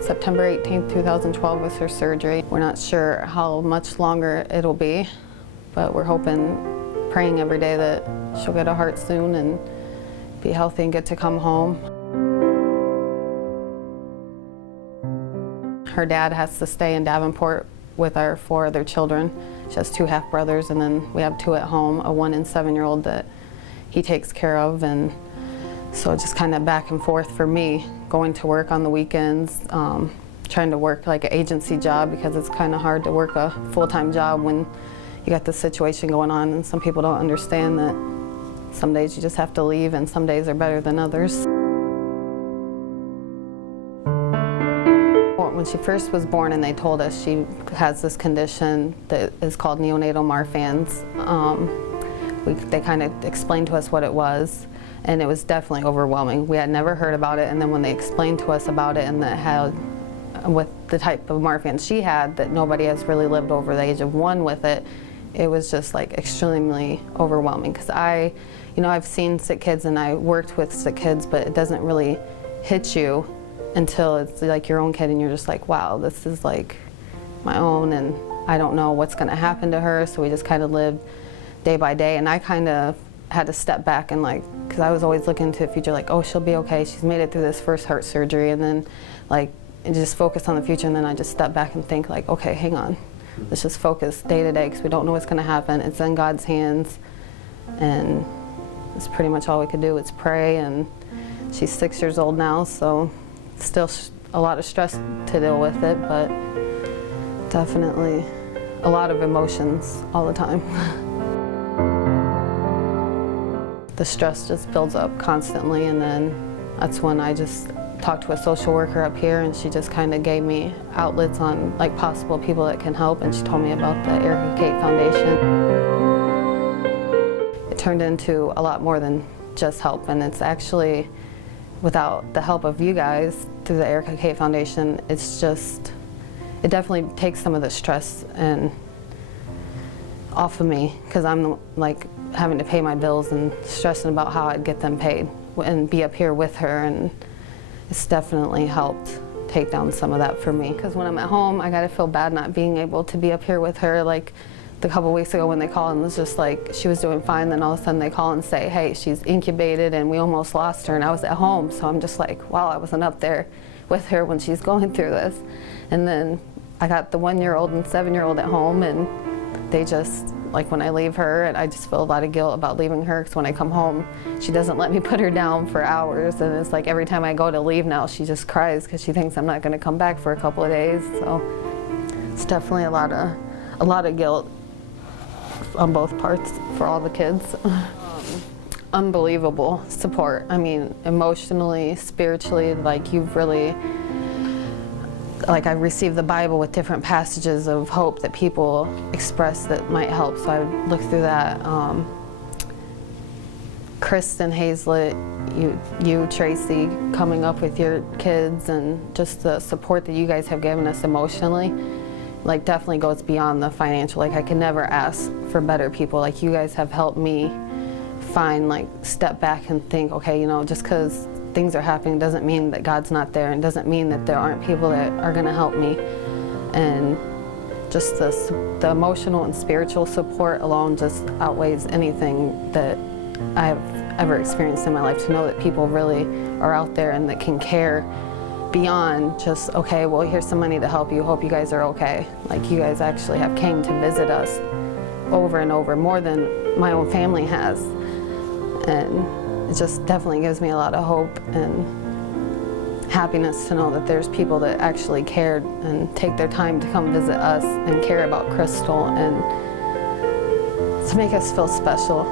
September 18th, 2012 was her surgery. We're not sure how much longer it'll be, but we're hoping, praying every day that she'll get a heart soon and be healthy and get to come home. Her dad has to stay in Davenport with our 4 other children. She has 2 half-brothers, and then we have 2 at home, a 1 and 7-year-old that he takes care of. And so just kind of back and forth for me, going to work on the weekends, trying to work like an agency job, because it's kind of hard to work a full-time job when you got this situation going on, and some people don't understand that some days you just have to leave and some days are better than others. When she first was born and they told us she has this condition that is called neonatal Marfan's, they kind of explained to us what it was, and it was definitely overwhelming. We had never heard about it, and then when they explained to us about it and that had, with the type of Marfan she had, that nobody has really lived over the age of 1 with it, it was just like extremely overwhelming. Because I've seen sick kids and I worked with sick kids, but it doesn't really hit you until it's like your own kid and you're just like, wow, this is like my own, and I don't know what's going to happen to her. So we just kind of lived day by day, and I kind of had to step back and because I was always looking to the future, like, oh, she'll be okay, she's made it through this first heart surgery, and then and just focus on the future. And then I just step back and think like, okay, hang on, let's just focus day to day, because we don't know what's going to happen. It's in God's hands, and it's pretty much all we could do is pray. And she's 6 years old now, so still a lot of stress to deal with it, but definitely a lot of emotions all the time. The stress just builds up constantly, and then that's when I just talked to a social worker up here, and she just kind of gave me outlets on possible people that can help, and she told me about the Ekf Foundation. It turned into a lot more than just help, and it's actually, without the help of you guys through the Ekf Foundation, it definitely takes some of the stress and off of me, because I'm having to pay my bills and stressing about how I'd get them paid and be up here with her, and it's definitely helped take down some of that for me. Because when I'm at home, I gotta feel bad not being able to be up here with her. Like the couple weeks ago when they called, and it was just like she was doing fine, then all of a sudden they call and say, hey, she's incubated and we almost lost her, and I was at home. So I'm just like, wow, I wasn't up there with her when she's going through this. And then I got the 1-year-old and 7-year-old at home, and they just, when I leave her, and I just feel a lot of guilt about leaving her, because when I come home, she doesn't let me put her down for hours, and it's like every time I go to leave now, she just cries because she thinks I'm not going to come back for a couple of days. So it's definitely a lot of guilt on both parts for all the kids. Unbelievable support. I mean, emotionally, spiritually, you've really, I received the Bible with different passages of hope that people express that might help. So I would look through that. Kristen, Hazlet, you, Tracy, coming up with your kids, and just the support that you guys have given us emotionally, definitely goes beyond the financial. I could never ask for better people. You guys have helped me find, step back and think, okay, just because things are happening doesn't mean that God's not there, and doesn't mean that there aren't people that are going to help me. And just the emotional and spiritual support alone just outweighs anything that I've ever experienced in my life, to know that people really are out there and that can care beyond just, okay, well, here's some money to help you, hope you guys are okay. You guys actually have came to visit us over and over, more than my own family has. And it just definitely gives me a lot of hope and happiness to know that there's people that actually cared and take their time to come visit us and care about Krystal, and to make us feel special.